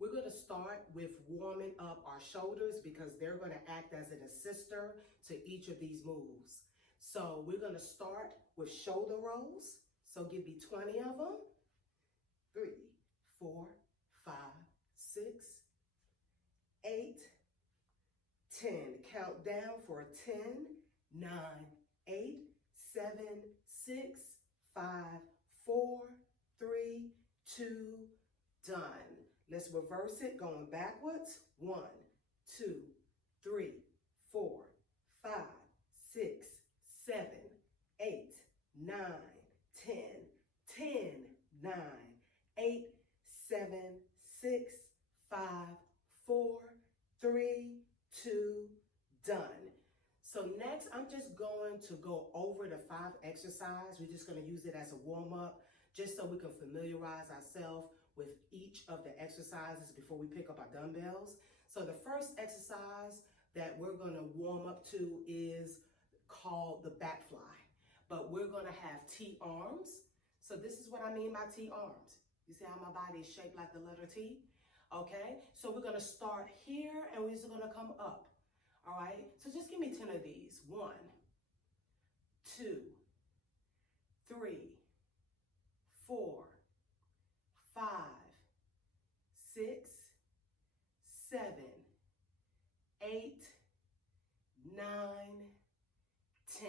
We're going to start with warming up our shoulders because they're going to act as an assister to each of these moves. So we're going to start with shoulder rolls. So give me 20 of them. 3, 4, 5, 6, 8, 10. Count down for 10, 9, 8, 7, 6, 5, 4, 3, 2, done. Let's reverse it going backwards. 1, 2, 3, 4, 5, 6, 7, 8, 9, 10, 10, 9, 8, 7, 6, 5, 4, 3, 2, done. So next, I'm just going to go over the 5 exercises. We're just going to use it as a warm-up, just so we can familiarize ourselves with each of the exercises before we pick up our dumbbells. So the first exercise that we're going to warm up to is called the back fly. But we're going to have T arms. So this is what I mean by T arms. You see how my body is shaped like the letter T? Okay, so we're going to start here and we're just going to come up. All right, so just give me 10 of these. 1, 2, 3, 4, 5, 6, 7, 8, 9, 10.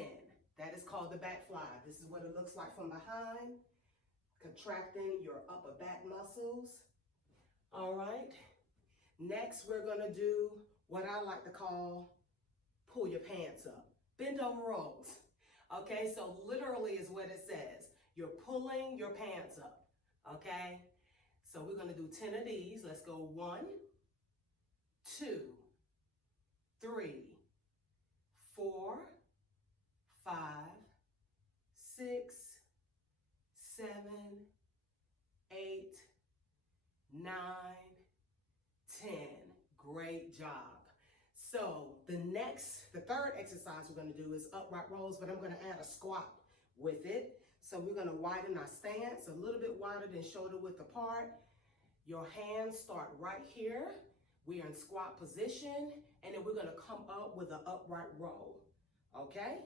That is called the back fly. This is what it looks like from behind, contracting your upper back muscles. All right, next we're gonna do what I like to call pull your pants up, bend over rolls. Okay, so literally is what it says. You're pulling your pants up, okay? So we're gonna do 10 of these. Let's go 1, 2, 3, 4, 5, 6, 7, 8, 9, 10. Great job. So the third exercise we're going to do is upright rolls, but I'm going to add a squat with it. So we're going to widen our stance a little bit wider than shoulder width apart. Your hands start right here. We are in squat position, and then we're going to come up with an upright roll. Okay?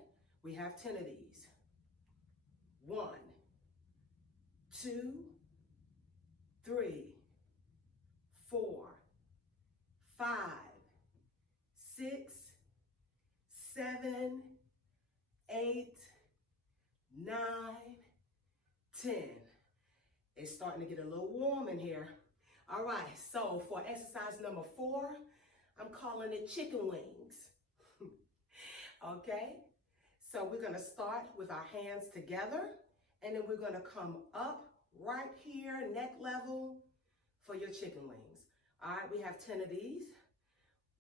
We have 10 of these. 1, 2, 3, 4, 5, 6, 7, 8, 9, 10. It's starting to get a little warm in here. All right, so for exercise number 4, I'm calling it chicken wings. Okay, so we're gonna start with our hands together, and then we're gonna come up right here, neck level, for your chicken wings. All right, we have 10 of these.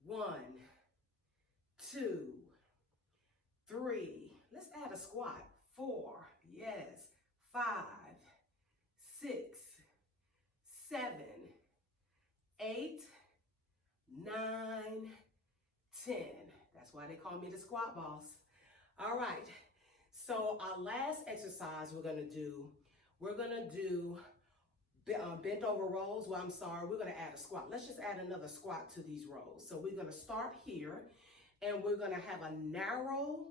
1, 2, 3. Let's add a squat. 4, yes. 5, 6, 7, 8, 9, 10. That's why they call me the squat boss. All right, so our last exercise we're gonna do bent over rolls. Well, I'm sorry, we're gonna add a squat. Let's just add another squat to these rolls. So we're gonna start here, and we're gonna have a narrow,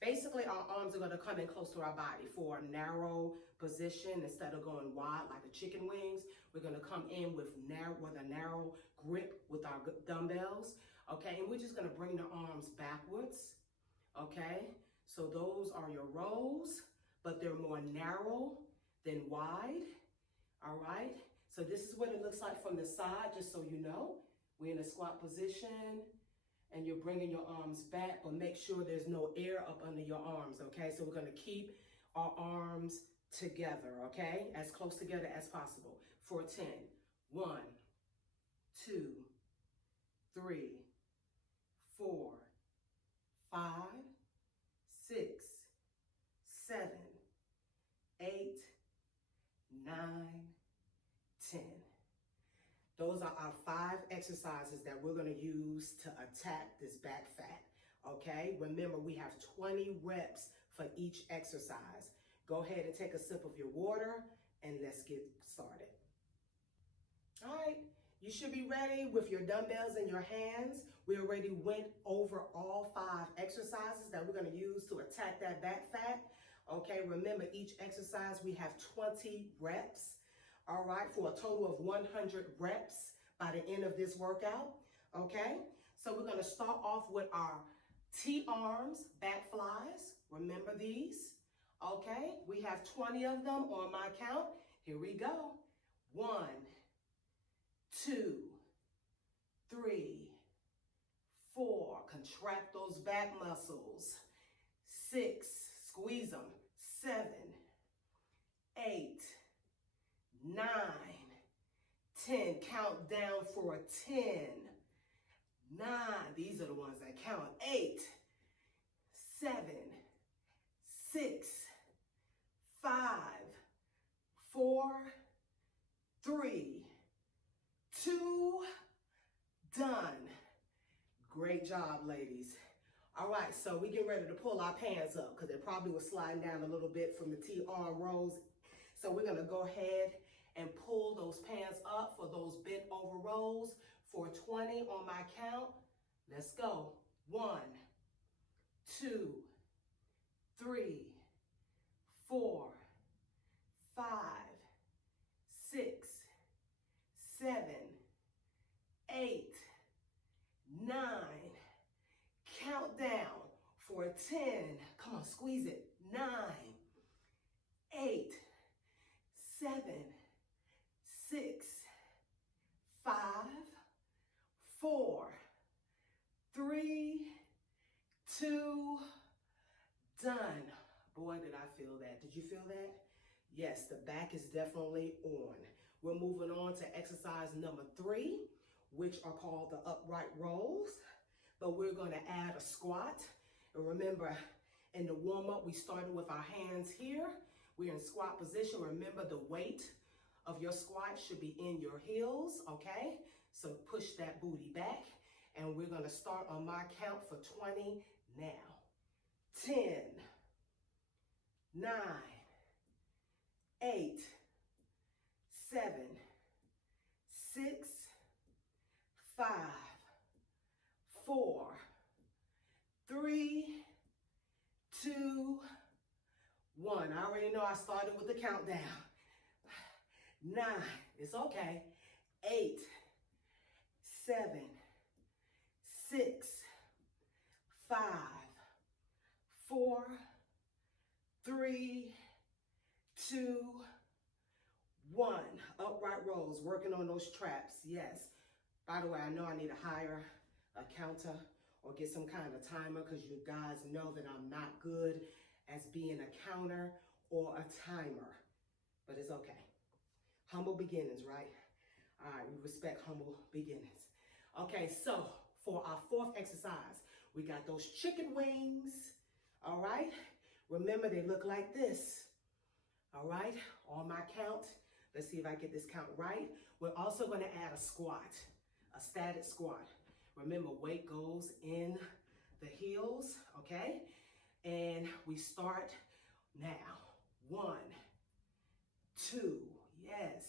basically our arms are gonna come in close to our body for a narrow position. Instead of going wide like the chicken wings, we're gonna come in with a narrow grip with our dumbbells, okay? And we're just gonna bring the arms backwards, okay? So those are your rolls, but they're more narrow than wide. All right, so this is what it looks like from the side, just so you know. We're in a squat position, and you're bringing your arms back, but make sure there's no air up under your arms, okay? So we're gonna keep our arms together, okay? As close together as possible for 10. 1, 2, 3, 4, 5, 6, 7, 8, 9, 10. Those are our 5 exercises that we're going to use to attack this back fat. Okay, remember we have 20 reps for each exercise. Go ahead and take a sip of your water and let's get started. All right, You should be ready with your dumbbells in your hands. We already went over all 5 exercises that we're going to use to attack that back fat. Okay, remember each exercise we have 20 reps. All right, for a total of 100 reps by the end of this workout. Okay, so we're going to start off with our T-arms, back flies. Remember these. Okay, we have 20 of them on my count. Here we go. 1, 2, 3, 4. Contract those back muscles. 6, squeeze them. 7, 8, 9, 10. Count down for a 10. 9. These are the ones that count. 8, 7, 6, 5, 4, 3, 2, done. Great job, ladies. All right, so we get ready to pull our pants up because they probably were sliding down a little bit from the T-arm rows. So we're gonna go ahead and pull those pants up for those bent over rows for 20 on my count. Let's go. 1, 2, 3, 4, 5, 6, 7, 8, 9. Count down for a 10. Come on, squeeze it. 9, 8, 7, 6, 5, 4, 3, 2, done. Boy, did I feel that. Did you feel that? Yes, the back is definitely on. We're moving on to exercise number 3, which are called the upright rows. But we're going to add a squat. And remember, in the warm-up, we started with our hands here. We're in squat position. Remember, the weight of your squat should be in your heels, okay? So push that booty back. And we're going to start on my count for 20 now. 10, 9, 8, 7, 6, 5, 4, 3, 2, 1. I already know I started with the countdown. 9, it's okay. 8, 7, 6, 5, 4, 3, 2, 1. Upright rows, working on those traps, yes. By the way, I know I need to hire a counter or get some kind of timer because you guys know that I'm not good as being a counter or a timer, but it's okay. Humble beginnings, right? All right, we respect humble beginnings. Okay, so for our 4th exercise, we got those chicken wings, all right? Remember, they look like this, all right? On my count, let's see if I get this count right. We're also gonna add a squat, a static squat. Remember, weight goes in the heels, okay? And we start now. 1, 2, yes,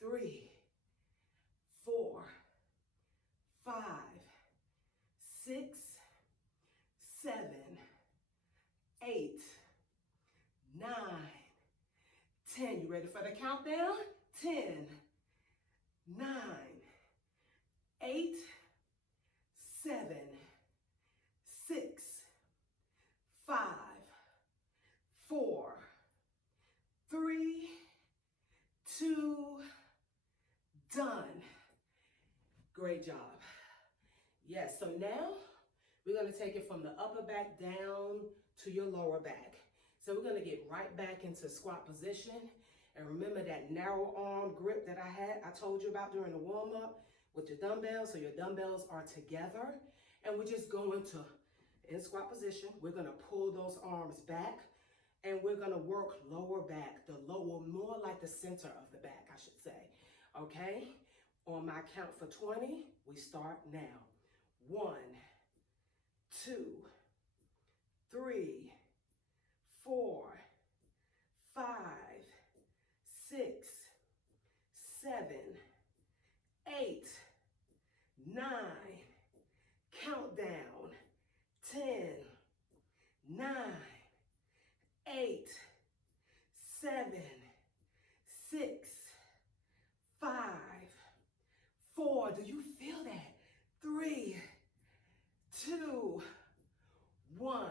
3, 4, 5, 6, 7, 8, 9, 10. You ready for the countdown? 10, 9, 8, 7, 6, 5, 4, 3, 2, done. Great job. Yes, so now we're going to take it from the upper back down to your lower back. So we're going to get right back into squat position. And remember that narrow arm grip that I told you about during the warm-up with your dumbbells. So your dumbbells are together. And we're just going to, in squat position, we're going to pull those arms back. And we're going to work lower back, the lower, more like the center of the back, I should say. Okay? On my count for 20, we start now. 1, 2, 3, 4, 5, 6, 7, 8, 9, countdown, 10, 9, 8, 7, 6, 5, 4. Do you feel that? 3, 2, 1.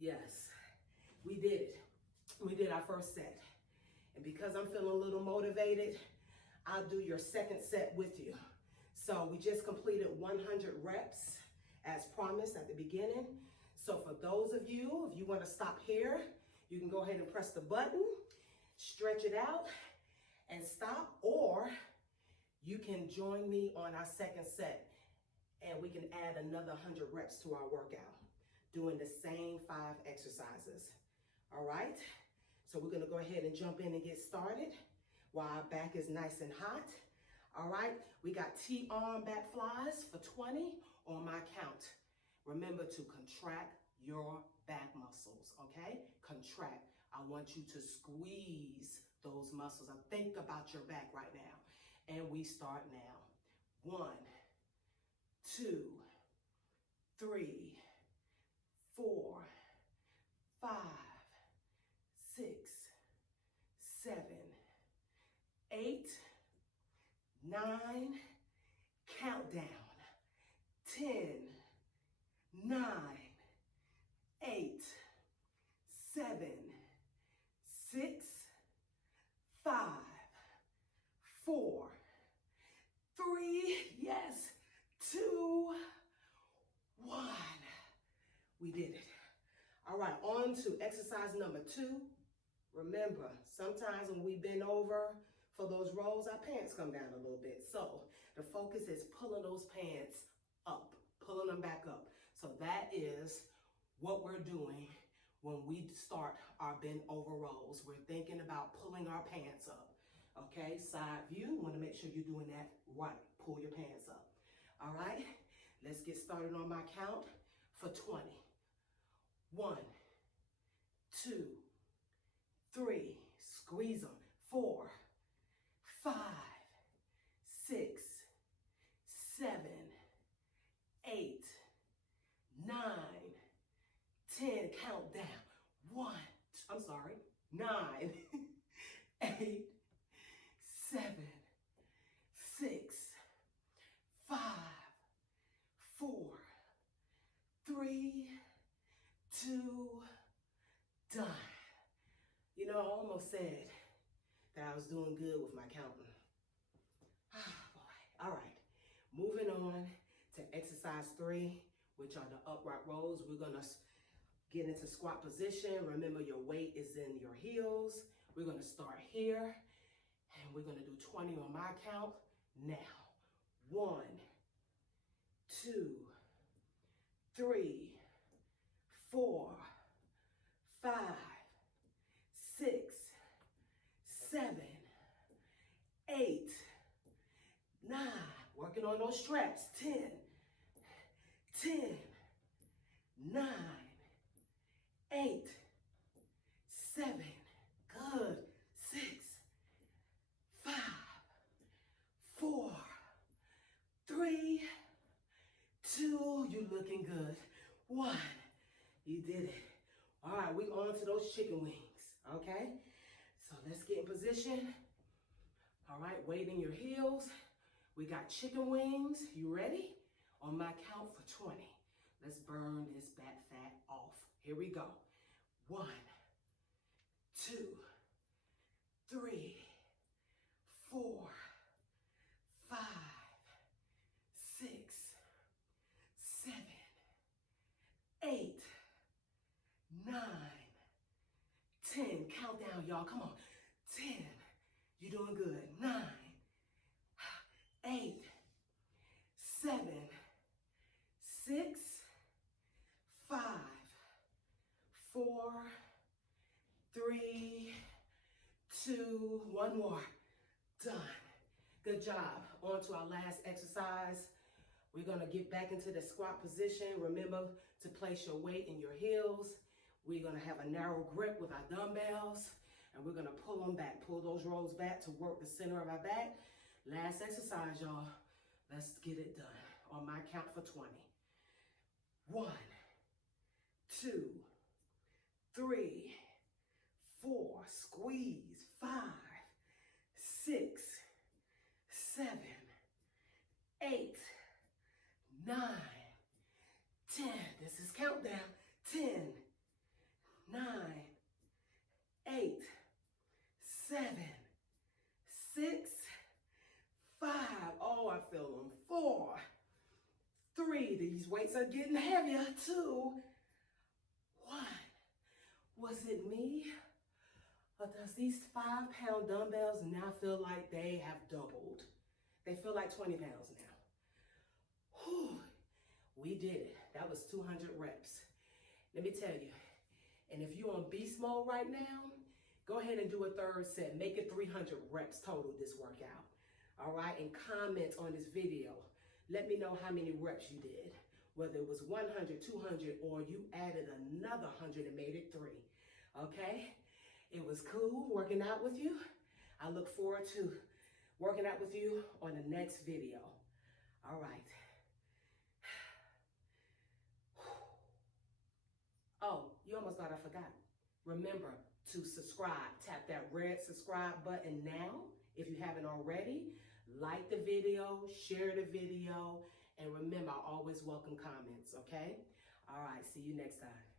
Yes, we did it. We did our first set. And because I'm feeling a little motivated, I'll do your second set with you. So we just completed 100 reps as promised at the beginning. So for those of you, if you want to stop here, you can go ahead and press the button, stretch it out, and stop. Or you can join me on our second set, and we can add another 100 reps to our workout, doing the same 5 exercises. All right? So we're going to go ahead and jump in and get started while our back is nice and hot. All right? We got T-arm back flies for 20 on my count. Remember to contract your back muscles, okay? Contract. I want you to squeeze those muscles. Think about your back right now. And we start now. 1, 2, 3, 4, 5, 6, 7, 8, 9, countdown, 10, 9, 8, 7, 6, 5, 4, 3, yes, 2, 1. We did it. All right, on to exercise number 2. Remember, sometimes when we bend over for those rolls, our pants come down a little bit. So the focus is pulling those pants up, pulling them back up. So that is what we're doing when we start our bend over rolls. We're thinking about pulling our pants up. Okay, side view, want to make sure you're doing that right. Pull your pants up. All right, let's get started on my count for 20. 1, 2, 3, squeeze them. 4, 5, 6, 7, 8, 9, 10, count down. 9, 8, 7, 6, 5, 4, 3, 2, done. You know, I almost said that I was doing good with my counting. Boy. All right, moving on to exercise 3, which are the upright rows. We're gonna get into squat position. Remember, your weight is in your heels. We're gonna start here, and we're gonna do 20 on my count now. 1, 2, 3, 4, 5, 6, 7, 8, 9. Working on those straps. 10, 9, 8, 7. Good. 6, 5, 4, 3, 2. You looking good. 1. You did it. All right, we on to those chicken wings. Okay? So let's get in position. All right, weight in your heels. We got chicken wings. You ready? On my count for 20. Let's burn this back fat off. Here we go. 1, 2, 3, 4, 5, 6, 7, 8, 9, 10. Countdown, y'all. Come on. 10. You're doing good. 9, 8, 7, 6, 5, 4, 3, 2, 1 more. Done. Good job. On to our last exercise. We're going to get back into the squat position. Remember to place your weight in your heels. We're going to have a narrow grip with our dumbbells, and we're going to pull them back. Pull those rolls back to work the center of our back. Last exercise, y'all. Let's get it done. On my count for 20. 1, 2, 3, 4, squeeze, 5, 6, 7, 8, 9, 10. This is countdown. 10, 9, 8, 7, 6, 5. Oh, I feel them. 4, 3. These weights are getting heavier. 2, 1. Was it me? Or does these 5-pound dumbbells now feel like they have doubled? They feel like 20 pounds now. Whew. We did it. That was 200 reps. Let me tell you, and if you're on beast mode right now, go ahead and do a third set. Make it 300 reps total this workout. All right, and comment on this video. Let me know how many reps you did, whether it was 100, 200, or you added another 100 and made it 3. Okay? It was cool working out with you. I look forward to working out with you on the next video. All right. Oh, you almost thought I forgot. Remember to subscribe. Tap that red subscribe button now if you haven't already. Like the video, share the video, and remember, I always welcome comments, okay? All right, see you next time.